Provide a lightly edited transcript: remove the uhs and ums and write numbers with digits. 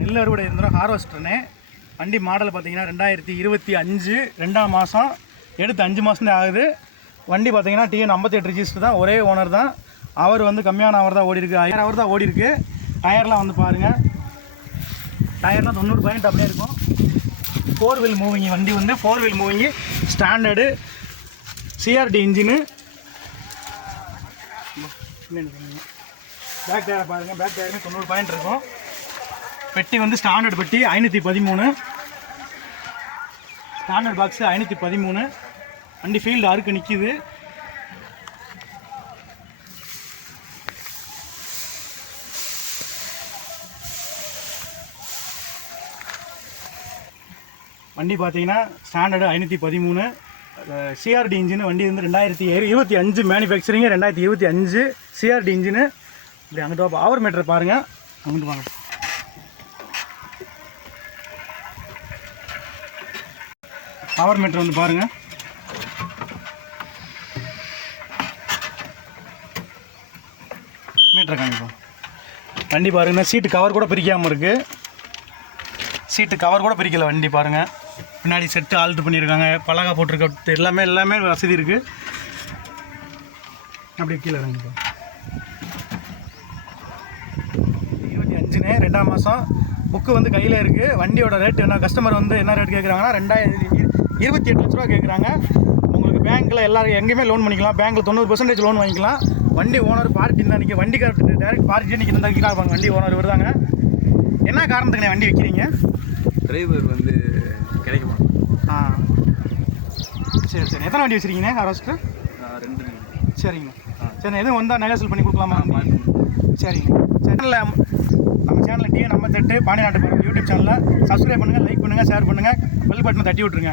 நெல் அறுவடை இயந்திரம் ஹார்வெஸ்டர்னு. வண்டி மாடல் பார்த்தீங்கன்னா 2025 2ஆம் மாதம், எடுத்து 5 மாதம் தான் ஆகுது. வண்டி பார்த்தீங்கன்னா TN 58 ரிஜிஸ்டர் தான், ஒரே ஓனர் தான். அவர் வந்து கம்மியான அவர் தான் ஓடி இருக்கு, 1000 அவர் தான் ஓடி இருக்கு. டயர்லாம் வந்து பாருங்கள், டயர்லாம் 90 பாயிண்ட் அப்படியே இருக்கும். 4 வீல் மூவிங் வண்டி வந்து 4 wheel moving standard CRD engine. Back டயரை பாருங்கள், பேக் டயருமே 90 பாயிண்ட் இருக்கும். பெட்டி வந்து ஸ்டாண்டர்ட் பெட்டி 513, ஸ்டாண்டர்ட் பாக்ஸு 513. வண்டி ஃபீல்டு அறுக்கு நிற்கிது. வண்டி பார்த்தீங்கன்னா ஸ்டாண்டர்டு 513 CRD இன்ஜின். வண்டி வந்து 2025 மேனுஃபேக்சரிங்கு, 2025 CRD இன்ஜினு. இப்படி அங்கிட்டு பவர் மீட்டர் பாருங்கள், அங்கிட்டு வாங்க. பவர் மீட்டர் வந்து பாருங்கள், மீட்டரை காமிப்போம். வண்டி பாருங்கன்னா சீட்டு கவர் கூட பிரிக்காமல் இருக்குது, சீட்டு கவர் கூட பிரிக்கலை. வண்டி பாருங்கள், பின்னாடி செட்டு ஆல்ட்ரு பண்ணியிருக்காங்க, பலகா போட்டிருக்க, எல்லாமே வசதி இருக்குது. அப்படி கீழே இறங்கிப்போம். 25 2ஆம் மாதம், புக்கு வந்து கையில் இருக்குது. வண்டியோட ரேட்டு என்ன, கஸ்டமர் வந்து என்ன ரேட் கேட்குறாங்கன்னா 28 லட்ச ரூபா கேட்குறாங்க. உங்களுக்கு பேங்க்கில் எல்லோரும் எங்கேயுமே லோன் பண்ணிக்கலாம், பேங்க்கில் 90% லோன் வாங்கிக்கலாம். வண்டி ஓனர் பார்ட்டி தான் நிற்க, வண்டி கார்டு டேரெக்ட் பார்ட்டி இன்றைக்கி இருந்தால் விற்கிறாங்க. வண்டி ஓனர் வருதாங்க. என்ன காரணத்துக்கு வண்டி விற்கிறீங்க? டிரைவர் வந்து கிடைக்க மாட்டோம். சரி. எத்தனை வண்டி வச்சுருக்கீங்க ஹார்வெஸ்டர்? 2. சரிங்க. சரி, எதுவும் வந்தால் நெகோசியேட் பண்ணி கொடுக்கலாமா? சரிங்க. சேனலில் நம்ம சேனலில் TN 58 பாண்டி நாட்டு யூடியூப் சேனலில் சப்ஸ்கிரைப் பண்ணுங்கள், லைக் பண்ணுங்கள், ஷேர் பண்ணுங்கள், பெல் பட்டனை தட்டி விட்ருங்க.